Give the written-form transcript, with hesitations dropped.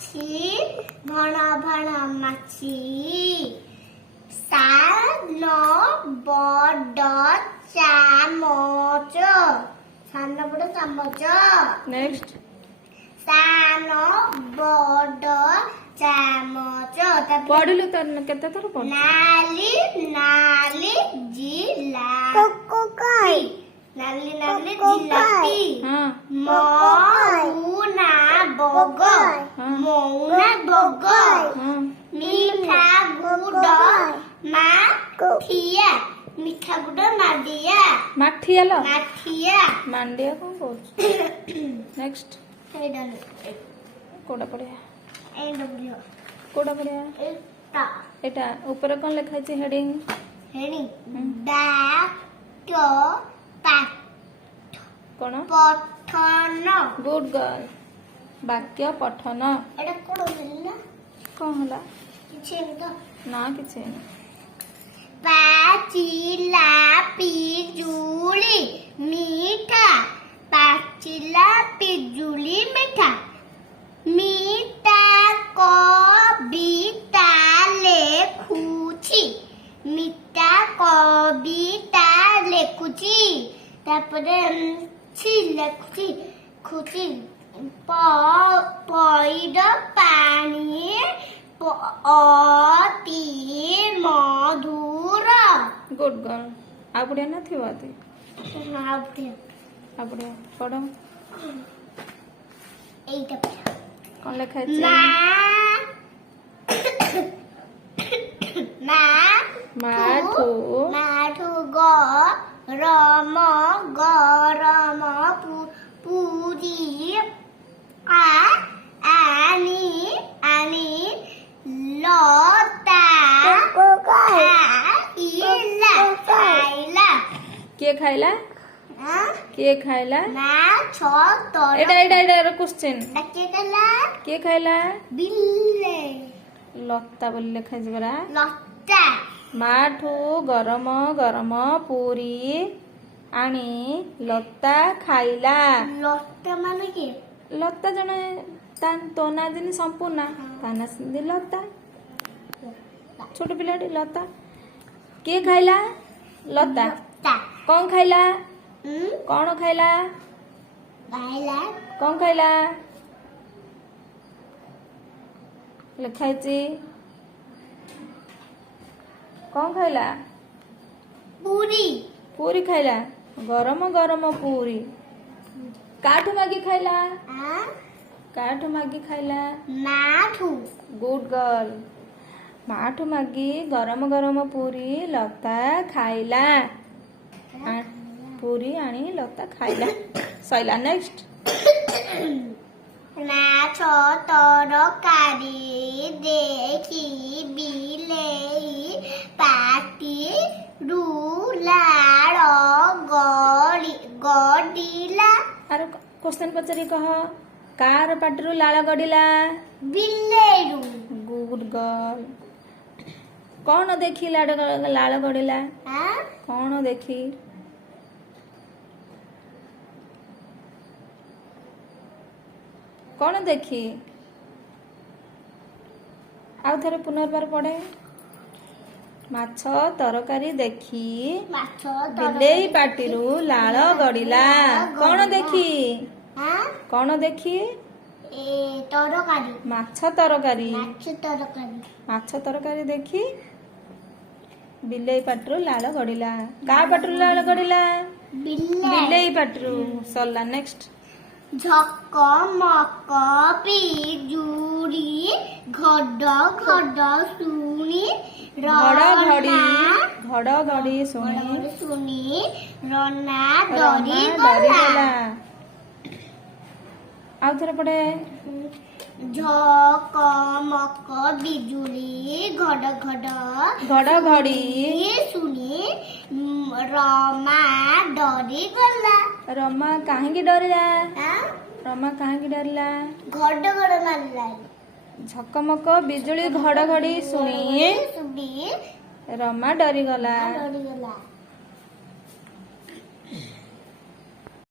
ମାଛି ଭଣ ଭଣ ମାଛି ସାନ ବଡ ଚାମଚ ସାନ ବଡ ଚାମଚ ନେକ୍ସଟ ସାନ ବଡ ଚାମଚ ପଢିଲୁ ତ କେତେ ଥର ପଢ ନାଲି ନାଲି ଜିଲାପି ନାଲି ନାଲି ଜିଲାପି ହଁ ମଉନା ବଗ ମଉନା ବଗ ହଁ ମିଠା ଗୁଡ ମାଠିଆ ମିଠା ଗୁଡ ମାଣ୍ଡିଆ ମାଠିଆ ଲ ମାଠିଆ ମାଣ୍ଡିଆ କଣ କହୁଛୁ ନେକ୍ସଟ ଏଇଟା କୋଉଟା ପଢିଆ ଏଇଟା କୋଉଟା ପଢିଆ ଏଇଟା ଏଟା ଉପରେ କଣ ଲେଖା ଅଛି ହେଡିଂ ହେଣି ଡାକ ପାଠ କଣ ପଠନ ଗୁଡ ଗର୍ଲ ବାକ୍ୟ ପଠନ ଏଇଟା କଣ ହେଲା କଣ ହେଲା କିଛି ନାହିଁ ତ ନା କିଛି ହେଇନି ପାଚିଲା ପିଜୁଳି ମିଠା ପାଚିଲା ପିଜୁଳି ମିଠା ମିଠା କବିତା ଲେଖୁଛି ମିଠା କବିତା ଲେଖୁଛି ତାପରେ ଲେଖୁଛି ଖୁଛି ପଇଡ଼ ପାଣି ଅତି ମଧୁର ଗୁଡ ଗର୍ଲ ଆଉ ବଢିଆ ନଥିବ ଆଜି ଆଉ ବଢିଆ ପଢ ଏଇଟା କଣ ଲେଖା ଅଛି ମାଠୁ ଗରମ ଗରମ ପୁରୀ ଆଣି ଲତା ଖାଇଲା କିଏ ଖାଇଲା କିଏ ଖାଇଲା ମାଛ ଏଟା ଏଟା ଏଟା କ୍ୱେଶ୍ଚନ କିଏ ଖାଇଲା କିଏ ଖାଇଲା ବିଲେଇ ଲତା ବୋଲି ଲେଖାଯିବ ପରା ଲତା ମାଠୁ ଗରମ ଗରମ ପୁରୀ ଆଣି ଲତା ଖାଇଲା ଲତା ମାନେ କିଏ ଲତା ଜଣେ ତୋ ନା ଯେମିତି ସମ୍ପୂର୍ଣ୍ଣା ତା ନା ସେମିତି ଲତା ଛୋଟ ପିଲାଟି ଲତା କିଏ ଖାଇଲା ଲତା କଣ ଖାଇଲା କଣ ଖାଇଲା କଣ ଖାଇଲା ଲେଖା ହେଇଛି କଣ ଖାଇଲା ପୁରୀ ପୁରୀ ଖାଇଲା ଗରମ ଗରମ ପୁରୀ କାଠୁ ମାଗି ଖାଇଲା କାଠୁ ମାଗି ଖାଇଲା ମାଠୁ ଗୁଡ ଗର୍ଲ ମାଠୁ ମାଗି ଗରମ ଗରମ ପୁରୀ ଲତା ଖାଇଲା ପୁରୀ ଆଣି ଲତା ଖାଇଲା ସଇଲା ନେକ୍ସଟ ମାଛ ତରକାରୀ ଦେଖି ବିଲେଇ ପାଟିରୁ ଲାଳ ଗଡ଼ିଲା ଆର କ୍ୱେଶ୍ଚନ ପଚାରି କହ କାର ପାଟିରୁ ଲାଳ ଗଡିଲା ବିଲେଇରୁ ଗୁଡ ଗର୍ଲ କଣ ଦେଖି ଲାଳ ଗଡିଲା କଣ ଦେଖି କଣ ଦେଖି ଆଉ ଥରେ ପୁନର୍ବାର ପଢେ ମାଛ ତରକାରୀ ଦେଖି ବିଲେଇ ପାଟିରୁ ଲାଳ ଗଡିଲା କଣ ଦେଖି କଣ ଦେଖି ତରକାରୀ ମାଛ ତରକାରୀ ମାଛ ତରକାରୀ ଦେଖି ବିଲେଇ ପାଟିରୁ ଲାଳ ଗଡିଲା କାହା ପାଟିରୁ ଲାଳ ଗଡିଲା ବିଲେଇ ପାଟିରୁ ସରିଲା ନେକ୍ସଟ ଝକ ମକ ପିଜୁଳି ଘଡ ଘଡ ଶୁଣି ଘଡଘଡି ଶୁଣି ରନା ଡରିଗଲା ଆଉ ଥରେ ପଡେ ଝକ ମକ ବିଜୁଳି ଘଡଘଡି ଶୁଣି ରମା ଡରିଗଲା ରମା କାହିଁକି ଡରିଲା ରମା କାହିଁକି ଡରିଲା ଘଡଘଡ ମାରିଲା ଝକମକ ବିଜୁଳି ଘଡଘଡି ଶୁଣି ରମା ଡରିଗଲା